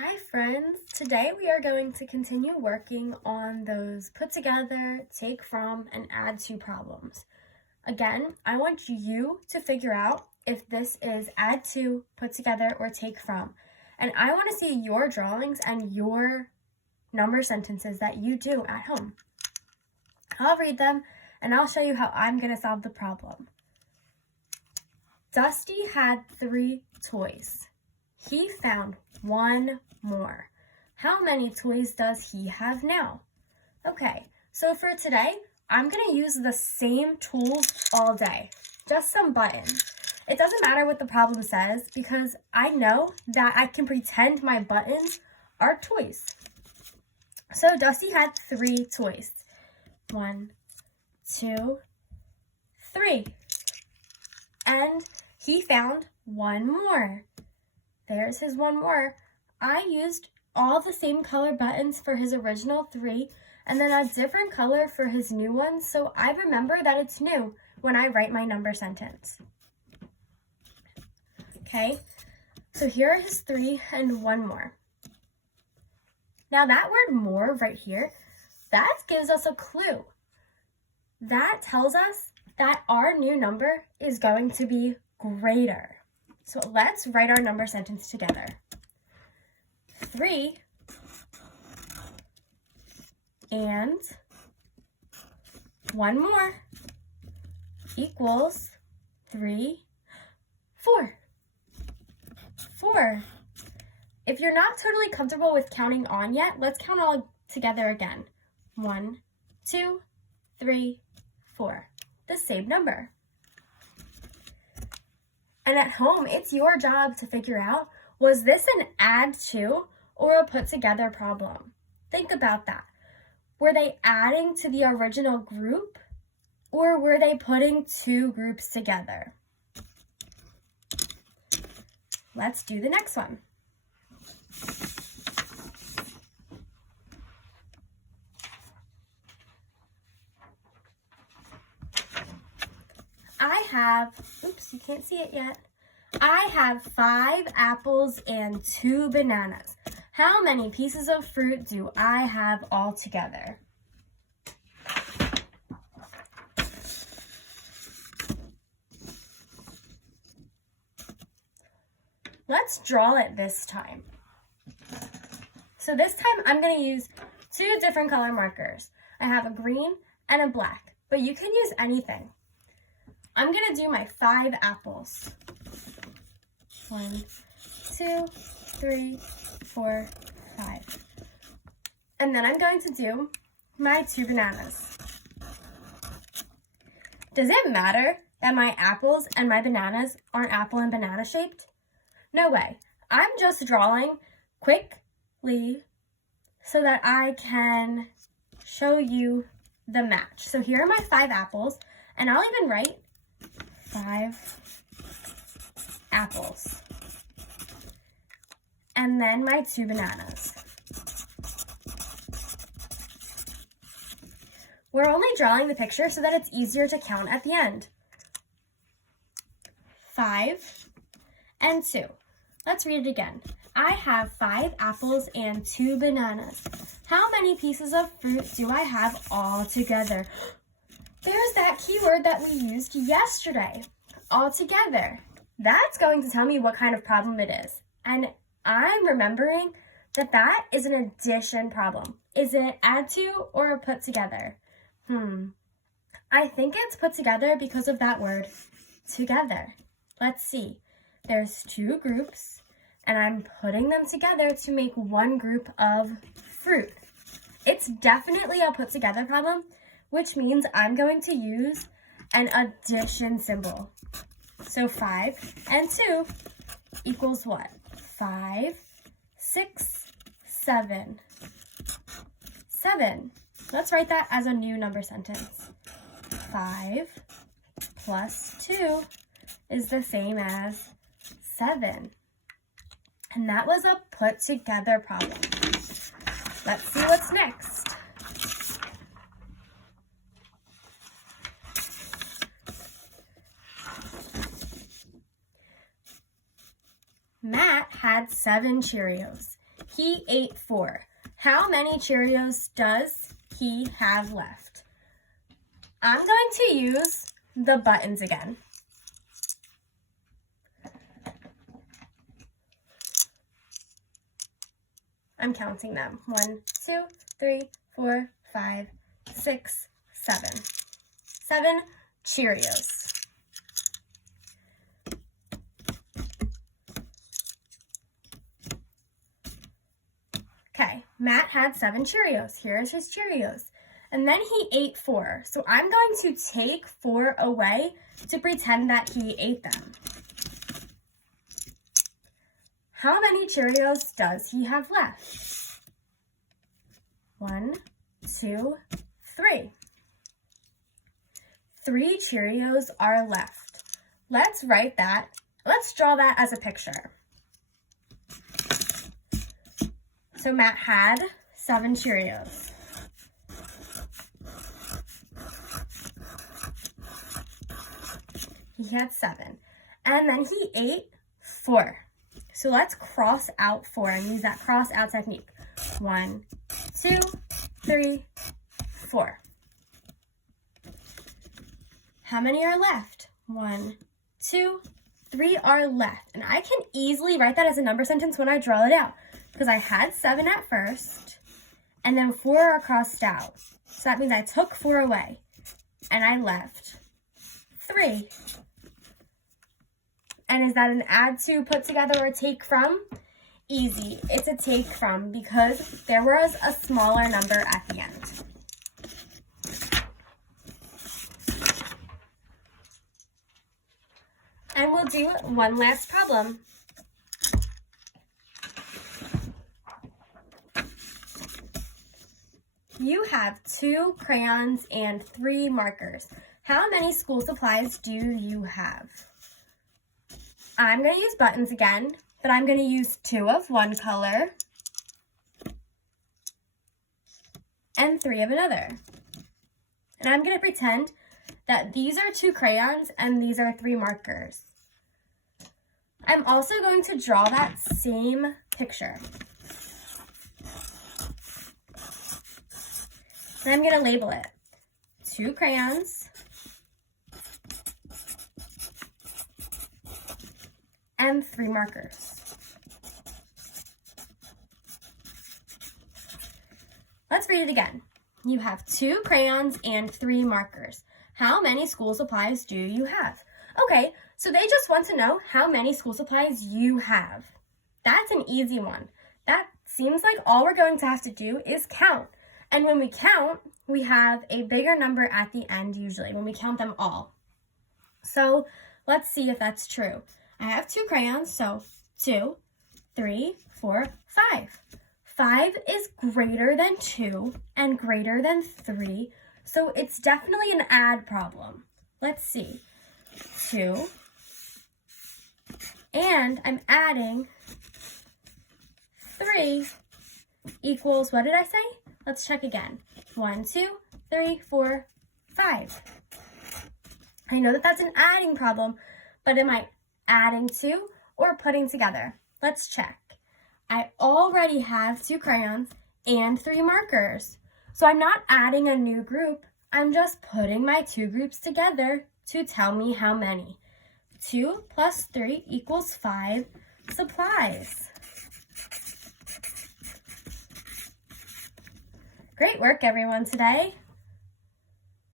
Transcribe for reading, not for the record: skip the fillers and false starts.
Hi friends, today we are going to continue working on those put together, take from, and add to problems. Again, I want you to figure out if this is add to, put together, or take from. And I want to see your drawings and your number sentences that you do at home. I'll read them and I'll show you how I'm going to solve the problem. Dusty had 3 toys. He found 1 more. How many toys does he have now? Okay, so for today, I'm going to use the same tools all day. Just some buttons. It doesn't matter what the problem says because I know that I can pretend my buttons are toys. So Dusty had 3 toys. 1, 2, 3. And he found 1 more. There's his 1 more. I used all the same color buttons for his original 3 and then a different color for his new one, so I remember that it's new when I write my number sentence. Okay, so here are his 3 and 1 more. Now that word more right here, that gives us a clue. That tells us that our new number is going to be greater. So let's write our number sentence together. 3 and 1 more equals 3, 4. 4. If you're not totally comfortable with counting on yet, let's count all together again. 1, 2, 3, 4. The same number. And at home, it's your job to figure out, was this an add to or a put together problem? Think about that. Were they adding to the original group or were they putting 2 groups together? Let's do the next one. Oops, you can't see it yet. I have 5 apples and 2 bananas. How many pieces of fruit do I have all together? Let's draw it this time. So this time I'm going to use 2 different color markers. I have a green and a black, but you can use anything. I'm going to do my 5 apples. 1, 2, 3, 4, 5. And then I'm going to do my 2 bananas. Does it matter that my apples and my bananas aren't apple and banana shaped? No way. I'm just drawing quickly so that I can show you the match. So here are my 5 apples, and I'll even write 5 apples. And then my 2 bananas. We're only drawing the picture so that it's easier to count at the end. 5 and 2. Let's read it again. I have 5 apples and 2 bananas. How many pieces of fruit do I have all together? There's that keyword that we used yesterday, all together. That's going to tell me what kind of problem it is. And I'm remembering that that is an addition problem. Is it add to or a put together? I think it's put together because of that word, together. Let's see. There's 2 groups, and I'm putting them together to make 1 group of fruit. It's definitely a put together problem, which means I'm going to use an addition symbol. So 5 and 2 equals what? 5, 6, 7. 7. Let's write that as a new number sentence. 5 plus 2 is the same as 7. And that was a put together problem. Let's see what's next. Matt had 7 Cheerios. He ate 4. How many Cheerios does he have left? I'm going to use the buttons again. I'm counting them. 1, 2, 3, 4, 5, 6, 7. 7 Cheerios. Okay, Matt had 7 Cheerios. Here's his Cheerios. And then he ate 4. So I'm going to take 4 away to pretend that he ate them. How many Cheerios does he have left? 1, 2, 3. 3 Cheerios are left. Let's write that. Let's draw that as a picture. So Matt had 7 Cheerios. He had 7. And then he ate 4. So let's cross out 4 and use that cross out technique. 1, 2, 3, 4. How many are left? 1, 2, 3 are left. And I can easily write that as a number sentence when I draw it out, because I had 7 at first, and then 4 are crossed out. So that means I took 4 away, and I left 3. And is that an add to, put together, or take from? Easy. It's a take from because there was a smaller number at the end. And we'll do one last problem. You have 2 crayons and 3 markers. How many school supplies do you have? I'm going to use buttons again, but I'm going to use 2 of one color and 3 of another. And I'm going to pretend that these are 2 crayons and these are 3 markers. I'm also going to draw that same picture. And I'm going to label it 2 crayons and 3 markers. Let's read it again. You have 2 crayons and 3 markers. How many school supplies do you have? Okay, so they just want to know how many school supplies you have. That's an easy one. That seems like all we're going to have to do is count. And when we count, we have a bigger number at the end usually, when we count them all. So let's see if that's true. I have 2 crayons, so 2, 3, 4, 5. 5 is greater than 2 and greater than 3, so it's definitely an add problem. Let's see. 2, and I'm adding 3 equals, what did I say? Let's check again. 1, 2, 3, 4, 5. I know that that's an adding problem, but am I adding to or putting together? Let's check. I already have 2 crayons and 3 markers. So I'm not adding a new group. I'm just putting my 2 groups together to tell me how many. 2 plus 3 equals 5 supplies. Great work, everyone, today.